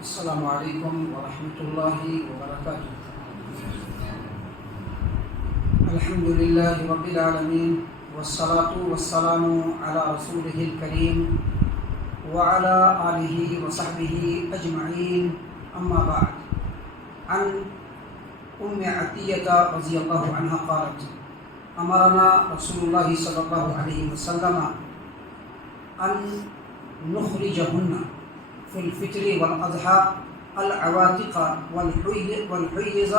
السلام علیکم ورحمۃ اللہ وبرکاتہ۔ الحمد للہ رب العالمین والصلاة والسلام علی رسولہ الکریم وعلی آلہ وصحبہ اجمعین، اما بعد۔ عن ام عطیہ رضی اللہ عنہا قالت امرنا رسول اللہ صلی اللہ علیہ وسلم ان نخرجہن فی الفطر والاضحى العواتق والحیض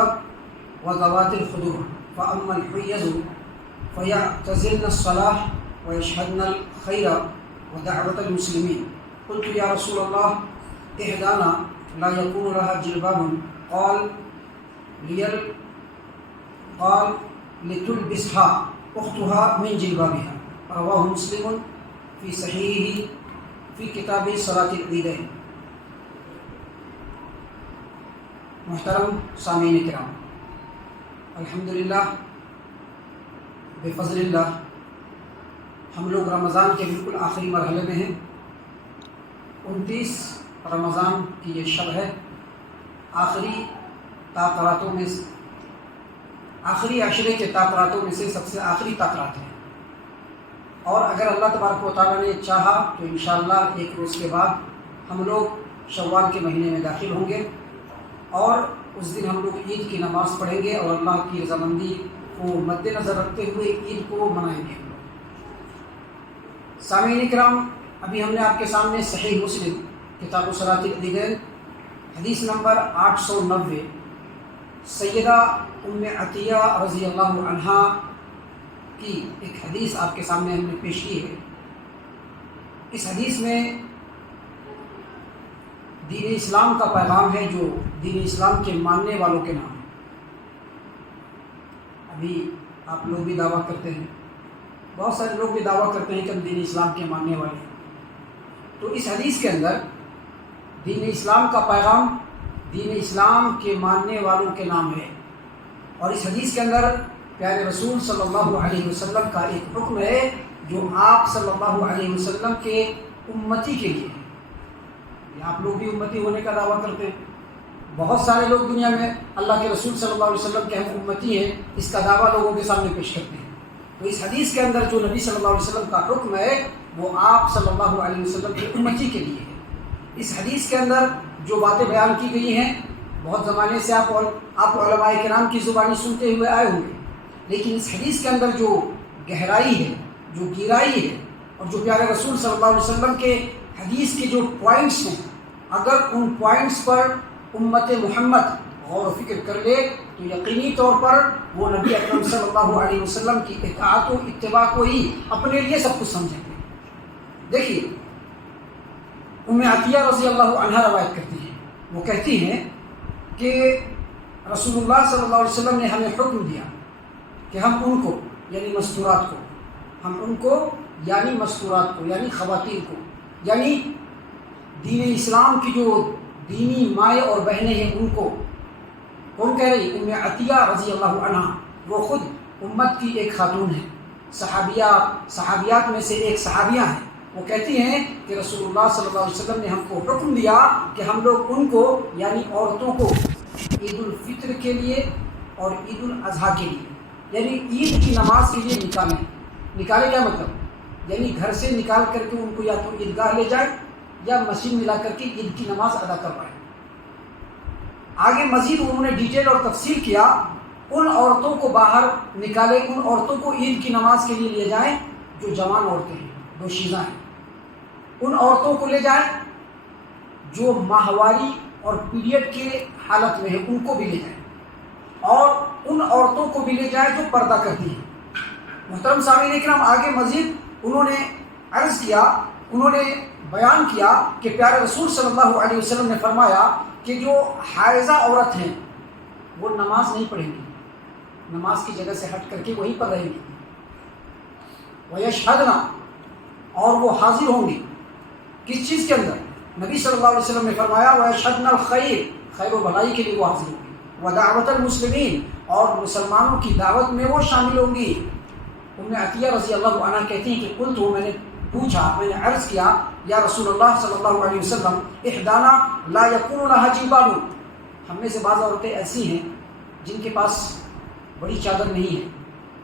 وذوات الخدور، فاما الحیض فیعتزلن الصلاة ویشهدن الخیر ودعوة المسلمین۔ قلت یا رسول اللہ احدانا لا یکون لها جلباب، قال لتلبسها اختها من جلبابها، رواہ مسلم فی صحیحہ فی کتاب صلاۃ العیدین۔ محترم سامعین کرام، الحمدللہ بفضل اللہ ہم لوگ رمضان کے بالکل آخری مرحلے میں ہیں۔ 29 رمضان کی یہ شب ہے، آخری تاقراتوں میں آخری عشرے کے تاقراتوں میں سے سب سے آخری تاقرات ہے، اور اگر اللہ تبارک و تعالیٰ نے چاہا تو انشاءاللہ ایک روز کے بعد ہم لوگ شوال کے مہینے میں داخل ہوں گے، اور اس دن ہم لوگ عید کی نماز پڑھیں گے اور اللہ کی رضامندی کو مد نظر رکھتے ہوئے عید کو منائیں گے۔ سامعین کرام، ابھی ہم نے آپ کے سامنے صحیح مسلم کتاب صلاۃ العیدین حدیث نمبر 890 سیدہ ام عطیہ رضی اللہ عنہا کی ایک حدیث آپ کے سامنے ہم نے پیش کی ہے۔ اس حدیث میں دین اسلام کا پیغام ہے جو دین اسلام کے ماننے والوں کے نام۔ ابھی آپ لوگ بھی دعویٰ کرتے ہیں، بہت سارے لوگ بھی دعویٰ کرتے ہیں کہ ہم دین اسلام کے ماننے والے ہیں، تو اس حدیث کے اندر دین اسلام کا پیغام دین اسلام کے ماننے والوں کے نام ہے، اور اس حدیث کے اندر پیارے رسول صلی اللہ علیہ وسلم کا ایک حکم ہے جو آپ صلی اللہ علیہ وسلم کے امتی کے لیے ہے۔ آپ لوگ بھی امتی ہونے کا دعویٰ کرتے ہیں، بہت سارے لوگ دنیا میں اللہ کے رسول صلی اللہ علیہ وسلم کے ہم امتی ہیں، اس کا دعویٰ لوگوں کے سامنے پیش کرتے ہیں۔ تو اس حدیث کے اندر جو نبی صلی اللہ علیہ وسلم کا حکم ہے وہ آپ صلی اللہ علیہ وسلم کے امتی کے لیے ہے۔ اس حدیث کے اندر جو باتیں بیان کی گئی ہیں بہت زمانے سے آپ علماء کرام کی زبانی سنتے ہوئے آئے ہوں گے، لیکن اس حدیث کے اندر جو گہرائی ہے، جو گہرائی ہے، اور جو پیارے رسول صلی اللہ علیہ وسلم کے حدیث کے جو پوائنٹس ہیں، اگر ان پوائنٹس پر امت محمد غور و فکر کر لے تو یقینی طور پر وہ نبی اکرم صلی اللہ علیہ وسلم کی اطاعت و اتباع کو ہی اپنے لیے سب کچھ سمجھیں گے۔ دیکھیے، ام عطیہ رضی اللہ عنہا روایت کرتی ہیں، وہ کہتی ہیں کہ رسول اللہ صلی اللہ علیہ وسلم نے ہمیں حکم دیا کہ ہم ان کو یعنی مستورات کو یعنی خواتین کو، یعنی دین اسلام کی جو دینی مائیں اور بہنیں ہیں ان کو، کون کہہ رہی؟ ام عطیہ رضی اللہ عنہا، وہ خود امت کی ایک خاتون ہے، صحابیات میں سے ایک صحابیہ ہیں۔ وہ کہتی ہیں کہ رسول اللہ صلی اللہ علیہ وسلم نے ہم کو حکم دیا کہ ہم لوگ ان کو یعنی عورتوں کو عید الفطر کے لیے اور عید الاضحیٰ کے لیے یعنی عید کی نماز کے لیے نکالے کیا مطلب؟ یعنی گھر سے نکال کر کے ان کو یا تو عیدگاہ لے جائے یا مسجد ملا کر کے عید کی نماز ادا کروائے۔ آگے مزید انہوں نے ڈیٹیل اور تفصیل کیا، ان عورتوں کو باہر نکالے، ان عورتوں کو عید کی نماز کے لیے لے جائیں جو جوان عورتیں ہیں، دوشیزہ ہیں، ان عورتوں کو لے جائیں جو ماہواری اور پیریڈ کے حالت میں ہیں، ان کو بھی لے جائیں، اور ان عورتوں کو بھی لے جائیں جو پردہ کرتی ہیں۔ محترم سامعین کرام، آگے مزید انہوں نے عرض کیا، انہوں نے بیان کیا کہ پیارے رسول صلی اللہ علیہ وسلم نے فرمایا کہ جو حائضہ عورت ہیں وہ نماز نہیں پڑھیں گی، نماز کی جگہ سے ہٹ کر کے وہیں پر رہیں گی، وَيَشْهَدْنَ، اور وہ حاضر ہوں گی کس چیز کے اندر؟ نبی صلی اللہ علیہ وسلم نے فرمایا وَيَشْهَدْنَ الْخَيْرِ، خیر و بھلائی کے لیے وہ حاضر ہوں گی، وَدَعْوَةَ الْمُسْلِمِينَ، اور مسلمانوں کی دعوت میں وہ شامل ہوں گی۔ ام عطیہ رضی اللہ عنہ کہتی ہیں کہ قلت، میں نے پوچھا، میں نے عرض کیا یا رسول اللہ صلی اللہ علیہ وسلم احدانا لا یکون لها جلباب، ہم میں سے بعض عورتیں ایسی ہیں جن کے پاس بڑی چادر نہیں ہے،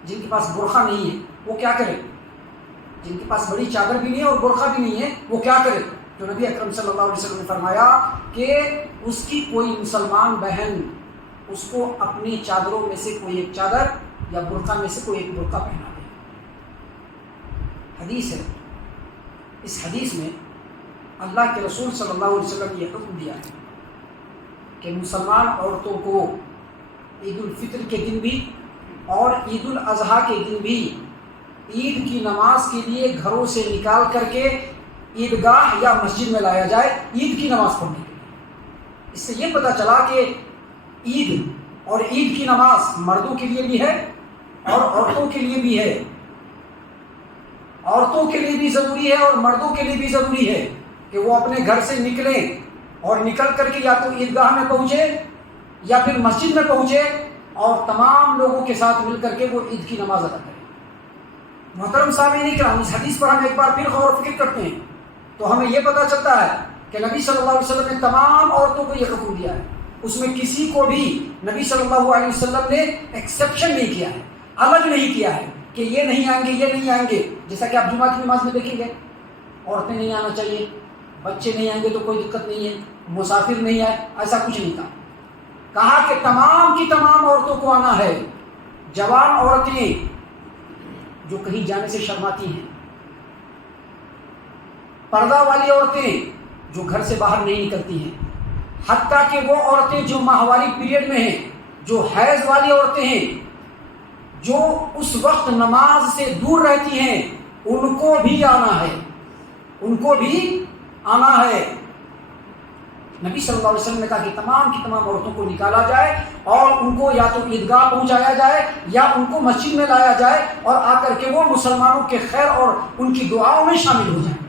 جن کے پاس برقع نہیں ہے، وہ کیا کرے؟ جن کے پاس بڑی چادر بھی نہیں ہے اور برقع بھی نہیں ہے، وہ کیا کرے؟ تو نبی اکرم صلی اللہ علیہ وسلم نے فرمایا کہ اس کی کوئی مسلمان بہن اس کو اپنی چادروں میں سے کوئی ایک چادر یا برقع میں سے کوئی ایک برقع پہنا دے۔ حدیث ہے، اس حدیث میں اللہ کے رسول صلی اللہ علیہ وسلم نے یہ حکم دیا ہے کہ مسلمان عورتوں کو عید الفطر کے دن بھی اور عید الاضحیٰ کے دن بھی عید کی نماز کے لیے گھروں سے نکال کر کے عیدگاہ یا مسجد میں لایا جائے عید کی نماز پڑھنے کے لیے۔ اس سے یہ پتہ چلا کہ عید اور عید کی نماز مردوں کے لیے بھی ہے اور عورتوں کے لیے بھی ہے، عورتوں کے لیے بھی ضروری ہے اور مردوں کے لیے بھی ضروری ہے کہ وہ اپنے گھر سے نکلیں اور نکل کر کے یا تو عیدگاہ میں پہنچے یا پھر مسجد میں پہنچے اور تمام لوگوں کے ساتھ مل کر کے وہ عید کی نماز ادا کریں۔ محترم سامعین کرام، اس حدیث پر ہم ایک بار پھر غور و فکر کرتے ہیں تو ہمیں یہ پتہ چلتا ہے کہ نبی صلی اللہ علیہ وسلم نے تمام عورتوں کو یہ حکم دیا ہے، اس میں کسی کو بھی نبی صلی اللہ علیہ وسلم نے ایکسیپشن نہیں کیا ہے، الگ نہیں کیا ہے کہ یہ نہیں آئیں گے یہ نہیں آئیں گے۔ جیسا کہ آپ جمعہ کی نماز میں دیکھیں گے عورتیں نہیں آنا چاہیے، بچے نہیں آئیں گے تو کوئی دقت نہیں ہے، مسافر نہیں آئے، ایسا کچھ نہیں تھا۔ کہا کہ تمام کی تمام عورتوں کو آنا ہے، جوان عورتیں جو کہیں جانے سے شرماتی ہیں، پردہ والی عورتیں جو گھر سے باہر نہیں نکلتی ہیں، حتیٰ کہ وہ عورتیں جو ماہواری پیریڈ میں ہیں، جو حیض والی عورتیں ہیں، جو اس وقت نماز سے دور رہتی ہیں، ان کو بھی آنا ہے، ان کو بھی آنا ہے۔ نبی صلی اللہ علیہ وسلم نے کہا کہ تمام کی تمام عورتوں کو نکالا جائے اور ان کو یا تو عیدگاہ پہنچایا جائے یا ان کو مسجد میں لایا جائے اور آ کر کے وہ مسلمانوں کے خیر اور ان کی دعاؤں میں شامل ہو جائیں۔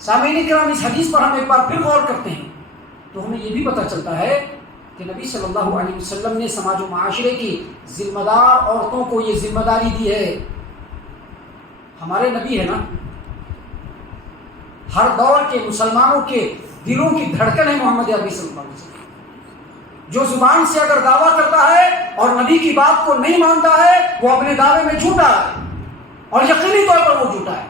سامعین کرام، اس حدیث پر ہم ایک بار پھر غور کرتے ہیں تو ہمیں یہ بھی پتہ چلتا ہے کہ نبی صلی اللہ علیہ وسلم نے سماج و معاشرے کی ذمہ دار عورتوں کو یہ ذمہ داری دی ہے۔ ہمارے نبی ہے نا، ہر دور کے مسلمانوں کے دلوں کی دھڑکن ہے محمد عربی صلی اللہ علیہ وسلم، جو زبان سے اگر دعویٰ کرتا ہے اور نبی کی بات کو نہیں مانتا ہے وہ اپنے دعوے میں جھوٹا ہے اور یقینی طور پر وہ جھوٹا ہے۔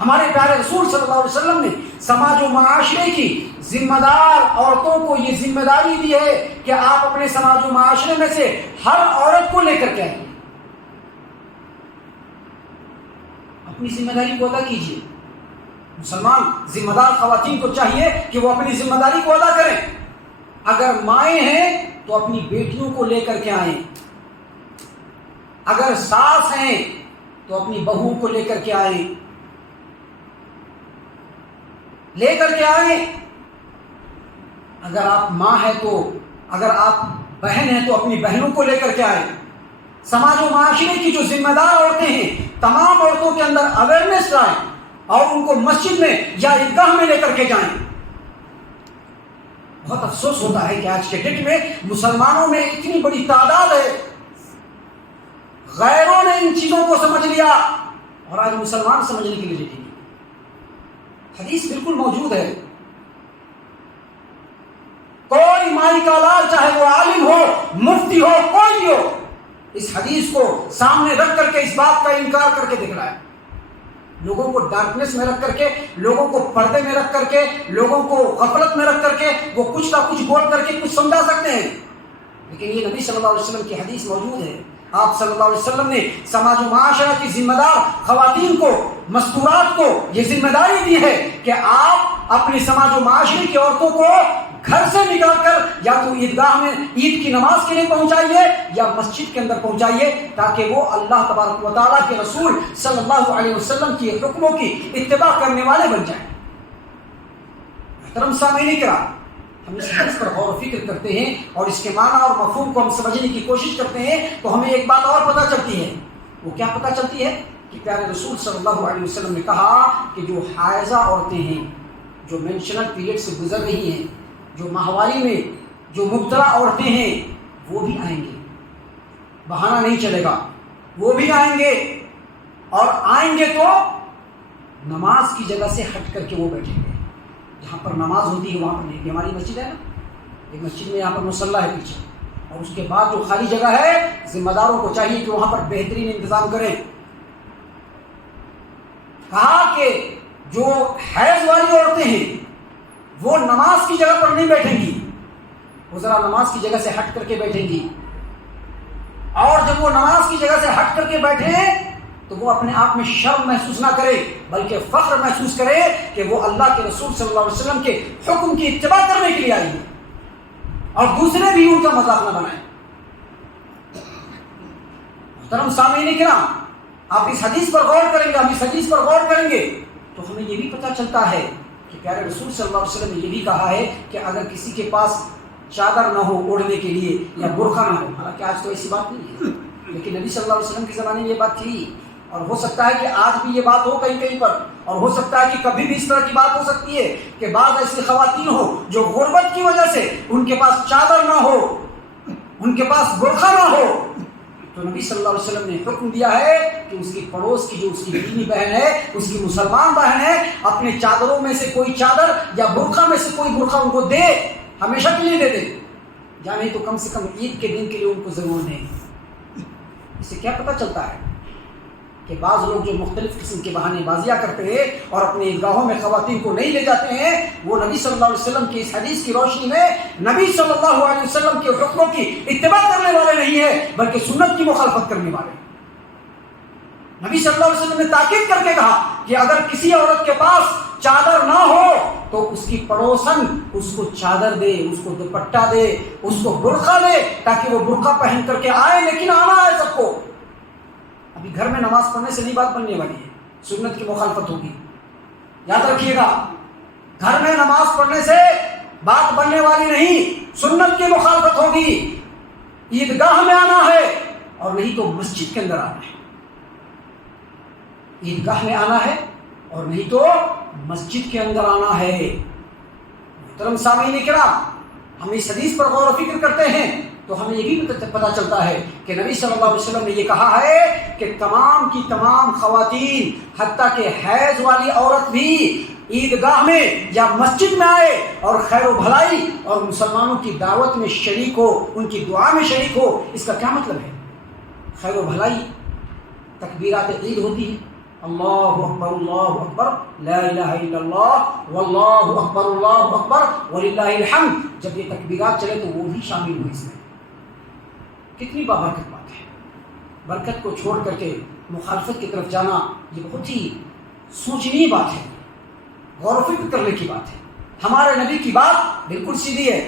ہمارے پیارے رسول صلی اللہ علیہ وسلم نے سماج و معاشرے کی ذمہ دار عورتوں کو یہ ذمہ داری دی ہے کہ آپ اپنے سماج و معاشرے میں سے ہر عورت کو لے کر کے آئیے، اپنی ذمہ داری کو ادا کیجیے۔ مسلمان ذمہ دار خواتین کو چاہیے کہ وہ اپنی ذمہ داری کو ادا کریں۔ اگر مائیں ہیں تو اپنی بیٹیوں کو لے کر کے آئیں، اگر ساس ہیں تو اپنی بہوؤں کو لے کر کے آئیں، لے کر کے آئیں۔ اگر آپ ماں ہیں تو، اگر آپ بہن ہیں تو اپنی بہنوں کو لے کر کے آئیں۔ سماج و معاشرے کی جو ذمہ دار عورتیں ہیں تمام عورتوں کے اندر اویئرنیس لائیں اور ان کو مسجد میں یا عیدگاہ میں لے کر کے جائیں۔ بہت افسوس ہوتا ہے کہ آج کے ڈیٹ میں مسلمانوں میں اتنی بڑی تعداد ہے، غیروں نے ان چیزوں کو سمجھ لیا اور آج مسلمان سمجھنے کے لیے ریڈی نہیں۔ حدیث بالکل موجود ہے، کوئی مائی کا لال چاہے وہ عالم ہو، مفتی ہو، کوئی بھی ہو، اس حدیث کو سامنے رکھ کر کے اس بات کا انکار کر کے دکھ رہا ہے۔ لوگوں کو ڈارکنیس میں رکھ کر کے، لوگوں کو پردے میں رکھ کر کے، لوگوں کو غفلت میں رکھ کر کے وہ کچھ نہ کچھ بول کر کے کچھ سمجھا سکتے ہیں، لیکن یہ نبی صلی اللہ علیہ وسلم کی حدیث موجود ہے۔ آپ صلی اللہ علیہ وسلم نے سماج و معاشرہ کی ذمہ دار خواتین کو، مستورات کو یہ ذمہ داری دی ہے کہ آپ اپنے سماج و معاشرے کی عورتوں کو گھر سے نکال کر یا تو عیدگاہ میں عید کی نماز کے لیے پہنچائیے یا مسجد کے اندر پہنچائیے، تاکہ وہ اللہ تبارک و تعالیٰ کے رسول صلی اللہ علیہ وسلم کی حکموں کی اتباع کرنے والے بن جائیں۔ محترم سامعین کرام، ہم اس حدیث پر غور و فکر کرتے ہیں اور اس کے معنی اور مفہوم کو ہم سمجھنے کی کوشش کرتے ہیں تو ہمیں ایک بات اور پتہ چلتی ہے۔ وہ کیا پتہ چلتی ہے؟ کہ پیارے رسول صلی اللہ علیہ وسلم نے کہا کہ جو حائضہ عورتیں ہیں، جو مینشنل پیریڈ سے گزر رہی ہیں، جو ماہواری میں جو مبتلا عورتیں ہیں، وہ بھی آئیں گے، بہانہ نہیں چلے گا، وہ بھی آئیں گے، اور آئیں گے تو نماز کی جگہ سے ہٹ کر کے وہ بیٹھیں گے. جہاں پر نماز ہوتی ہے وہاں پر نہیں. ہماری مسجد ہے نا, ایک مسجد میں یہاں پر مصلی ہے پیچھے, اور اس کے بعد جو خالی جگہ ہے ذمہ داروں کو چاہیے کہ وہاں پر بہترین انتظام کریں. کہا کہ جو حیض والی عورتیں ہیں وہ نماز کی جگہ پر نہیں بیٹھیں گی, وہ ذرا نماز کی جگہ سے ہٹ کر کے بیٹھیں گی. اور جب وہ نماز کی جگہ سے ہٹ کر کے بیٹھے تو وہ اپنے آپ میں شرم محسوس نہ کرے بلکہ فخر محسوس کرے کہ وہ اللہ کے رسول صلی اللہ علیہ وسلم کے حکم کی اتباع کرنے کے لیے آئی ہے, اور دوسرے بھی ان کا مذاق نہ بنائیں. محترم سامعین کرام, آپ اس حدیث پر غور کریں گے, ہم اس حدیث پر غور کریں گے تو ہمیں یہ بھی پتہ چلتا ہے کہ پیارے رسول صلی اللہ علیہ وسلم نے یہ بھی کہا ہے کہ اگر کسی کے پاس چادر نہ ہو اوڑھنے کے لیے یا برقع نہ ہو, حالانکہ آج تو ایسی بات نہیں ہے, لیکن نبی صلی اللہ علیہ وسلم کے زمانے میں یہ بات تھی, اور ہو سکتا ہے کہ آج بھی یہ بات ہو کہیں کہیں پر, اور ہو سکتا ہے کہ کبھی بھی اس طرح کی بات ہو سکتی ہے کہ بعض ایسی خواتین ہو جو غربت کی وجہ سے ان کے پاس چادر نہ ہو, ان کے پاس برقع نہ ہو, تو نبی صلی اللہ علیہ وسلم نے حکم دیا ہے کہ اس کی پڑوس کی جو اس کی دینی بہن ہے, اس کی مسلمان بہن ہے, اپنے چادروں میں سے کوئی چادر یا برقع میں سے کوئی برقع ان کو دے, ہمیشہ کے لیے دے دے, یا نہیں تو کم سے کم عید کے دن کے لیے ان کو ضرور دیں. اس سے کیا پتہ چلتا ہے کہ بعض لوگ جو مختلف قسم کے بہانے بازیاں کرتے ہیں اور اپنے عیدگاہوں میں خواتین کو نہیں لے جاتے ہیں, وہ نبی صلی اللہ علیہ وسلم کی اس حدیث کی روشنی میں نبی صلی اللہ علیہ وسلم کے حکموں کی اتباع کرنے والے نہیں ہیں بلکہ سنت کی مخالفت کرنے والے. نبی صلی اللہ علیہ وسلم نے تاکید کر کے کہا کہ اگر کسی عورت کے پاس چادر نہ ہو تو اس کی پڑوسن اس کو چادر دے, اس کو دوپٹہ دے, اس کو برقع دے, تاکہ وہ برقع پہن کر کے آئے, لیکن آنا ہے سب کو. ابھی گھر میں نماز پڑھنے سے نہیں بات بننے والی ہے, سنت کی مخالفت ہوگی, یاد رکھیے گا. گھر میں نماز پڑھنے سے بات بننے والی نہیں, سنت کی مخالفت ہوگی. عیدگاہ میں آنا ہے اور نہیں تو مسجد کے اندر آنا ہے. عیدگاہ میں آنا ہے اور نہیں تو مسجد کے اندر آنا ہے. محترم سامعین کرام, ہم اس حدیث پر غور و فکر کرتے ہیں تو ہمیں یہ بھی پتہ چلتا ہے کہ نبی صلی اللہ علیہ وسلم نے یہ کہا ہے کہ تمام کی تمام خواتین حتیٰ کہ حیض والی عورت بھی عیدگاہ میں یا مسجد میں آئے اور خیر و بھلائی اور مسلمانوں کی دعوت میں شریک ہو, ان کی دعا میں شریک ہو. اس کا کیا مطلب ہے؟ خیر و بھلائی تکبیرات عید ہوتی ہے, اللہ اکبر لا الہ الا اللہ واللہ اکبر وللہ الحمد. جب یہ تکبیرات چلے تو وہ بھی شامل ہوئے اس میں. کتنی بابرکت بات ہے. برکت کو چھوڑ کر کے مخالفت کی طرف جانا یہ بہت ہی سوچنی بات ہے, غور و فکر کرنے کی بات ہے. ہمارے نبی کی بات بالکل سیدھی ہے,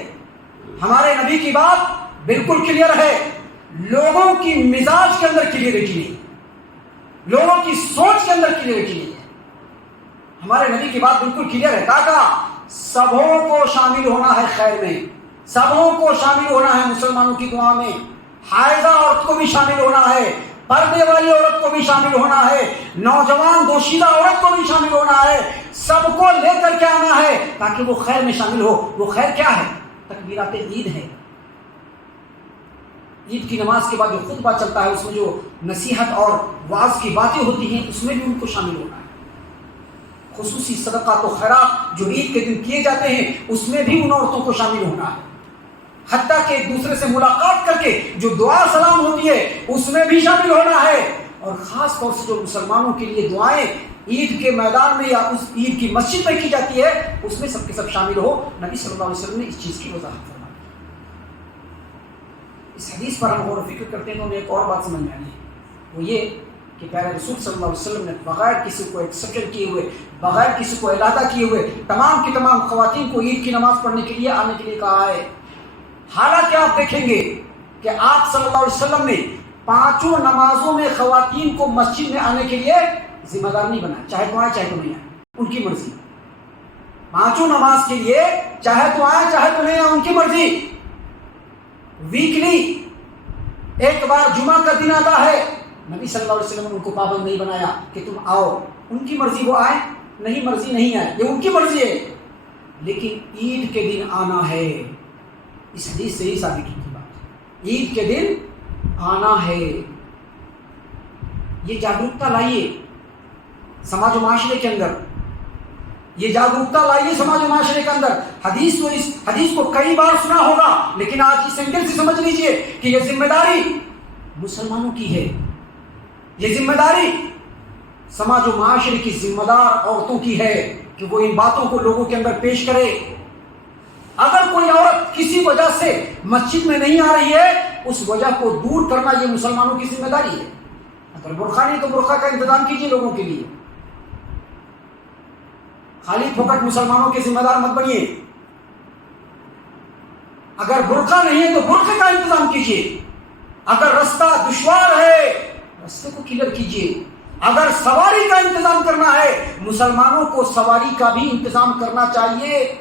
ہمارے نبی کی بات بالکل کلیئر ہے, لوگوں کی مزاج کے اندر کلیئرٹی نہیں, لوگوں کی سوچ کے اندر کلیئرٹی نہیں ہے. ہمارے نبی کی بات بالکل کلیئر ہے. کہا سبوں کو شامل ہونا ہے خیر میں, سبوں کو شامل ہونا ہے مسلمانوں کی دعا میں. حائضہ عورت کو بھی شامل ہونا ہے, پردے والی عورت کو بھی شامل ہونا ہے, نوجوان دوشیزہ عورت کو بھی شامل ہونا ہے. سب کو لے کر کے آنا ہے تاکہ وہ خیر میں شامل ہو. وہ خیر کیا ہے؟ تکبیرات عید ہے. عید کی نماز کے بعد جو خطبہ چلتا ہے اس میں جو نصیحت اور وعظ کی باتیں ہوتی ہیں اس میں بھی ان کو شامل ہونا ہے. خصوصی صدقات و خیرات جو عید کے دن کیے جاتے ہیں اس میں بھی ان عورتوں کو شامل ہونا ہے. حتیٰ کہ ایک دوسرے سے ملاقات کر کے جو دعا سلام ہوتی ہے اس میں بھی شامل ہونا ہے. اور خاص طور سے جو مسلمانوں کے لیے دعائیں عید کے میدان میں یا اس عید کی مسجد میں کی جاتی ہے اس میں سب کے سب شامل ہو. نبی صلی اللہ علیہ وسلم نے اس چیز کی وضاحت فرمائی. اس حدیث پر ہم غور و فکر کرتے ہیں تو ہمیں ایک اور بات سمجھ میں آئی ہے, وہ یہ کہ پیارے رسول صلی اللہ علیہ وسلم نے بغیر کسی کو ایکسیپشن کیے ہوئے, بغیر کسی کو علیحدہ کیے ہوئے تمام کی تمام خواتین کو عید کی نماز پڑھنے کے لیے آنے کے لیے کہا ہے. حالانکہ آپ دیکھیں گے کہ آپ صلی اللہ علیہ وسلم نے پانچوں نمازوں میں خواتین کو مسجد میں آنے کے لیے ذمہ دار نہیں بنایا, چاہے تو آئے چاہے تو نہیں آئے, ان کی مرضی. پانچوں نماز کے لیے چاہے تو آئے چاہے تو نہیں آئے, ان کی مرضی. ویکلی ایک بار جمعہ کا دن آتا ہے, نبی صلی اللہ علیہ وسلم نے ان کو پابند نہیں بنایا کہ تم آؤ, ان کی مرضی وہ آئے, نہیں مرضی نہیں آئے, یہ ان کی مرضی ہے. لیکن عید کے دن آنا ہے, اس حدیث سے ہی ثابت کی بات. عید کے دن آنا ہے. یہ جاگرکتا لائیے, سماج و معاشرے کے اندر، یہ جاگروکتا لائیے سماج و معاشرے کے اندر۔ حدیث کو کئی بار سنا ہوگا، لیکن آج اس اینگل سے سمجھ لیجئے کہ یہ ذمہ داری مسلمانوں کی ہے، یہ ذمہ داری سماج و معاشرے کی ذمہ دار عورتوں کی ہے کہ وہ ان باتوں کو لوگوں کے اندر پیش کرے۔ اگر کوئی عورت کسی وجہ سے مسجد میں نہیں آ رہی ہے، اس وجہ کو دور کرنا یہ مسلمانوں کی ذمہ داری ہے۔ اگر برقع نہیں تو برقع کا انتظام کیجیے لوگوں کے لیے، خالی پھوکٹ مسلمانوں کے ذمہ دار مت بنیے۔ اگر برقع نہیں ہے تو برقع کا انتظام کیجیے۔ اگر رستہ دشوار ہے، رستے کو کلیئر کیجیے۔ اگر سواری کا انتظام کرنا ہے، مسلمانوں کو سواری کا بھی انتظام کرنا چاہیے۔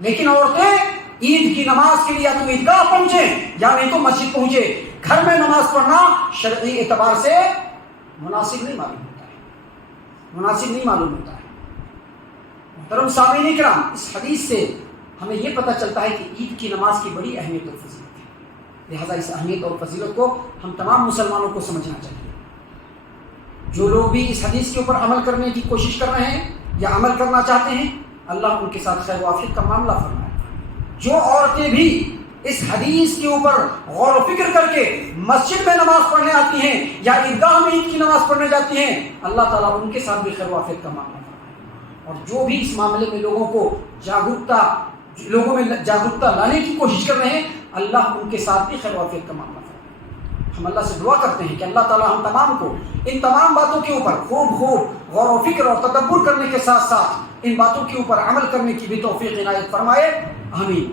لیکن عورتیں عید کی نماز کے لیے یا تو عیدگاہ پہنچیں یا نہیں تو مسجد پہنچے، گھر میں نماز پڑھنا شرعی اعتبار سے مناسب نہیں معلوم ہوتا ہے، مناسب نہیں معلوم ہوتا ہے۔ محترم سامعین کرام، اس حدیث سے ہمیں یہ پتہ چلتا ہے کہ عید کی نماز کی بڑی اہمیت اور فضیلت ہے، لہذا اس اہمیت اور فضیلت کو ہم تمام مسلمانوں کو سمجھنا چاہیے۔ جو لوگ بھی اس حدیث کے اوپر عمل کرنے کی کوشش کر رہے ہیں یا عمل کرنا چاہتے ہیں، اللہ ان کے ساتھ خیر و عافیت کا معاملہ فرمائے۔ جو عورتیں بھی اس حدیث کے اوپر غور و فکر کر کے مسجد میں نماز پڑھنے آتی ہیں یا عیدگاہ میں عید کی نماز پڑھنے جاتی ہیں، اللہ تعالیٰ ان کے ساتھ بھی خیر و عافیت کا معاملہ فرمائے۔ اور جو بھی اس معاملے میں لوگوں میں جاگرکتا لانے کی کوشش کر رہے ہیں، اللہ ان کے ساتھ بھی خیر و عافیت کا معاملہ فرمائے۔ ہم اللہ سے دعا کرتے ہیں کہ اللہ تعالیٰ ہم تمام کو ان تمام باتوں کے اوپر خوب غور و فکر اور تدبر کرنے کے ساتھ ساتھ ان باتوں کے اوپر عمل کرنے کی بھی توفیق عنایت فرمائے، آمین۔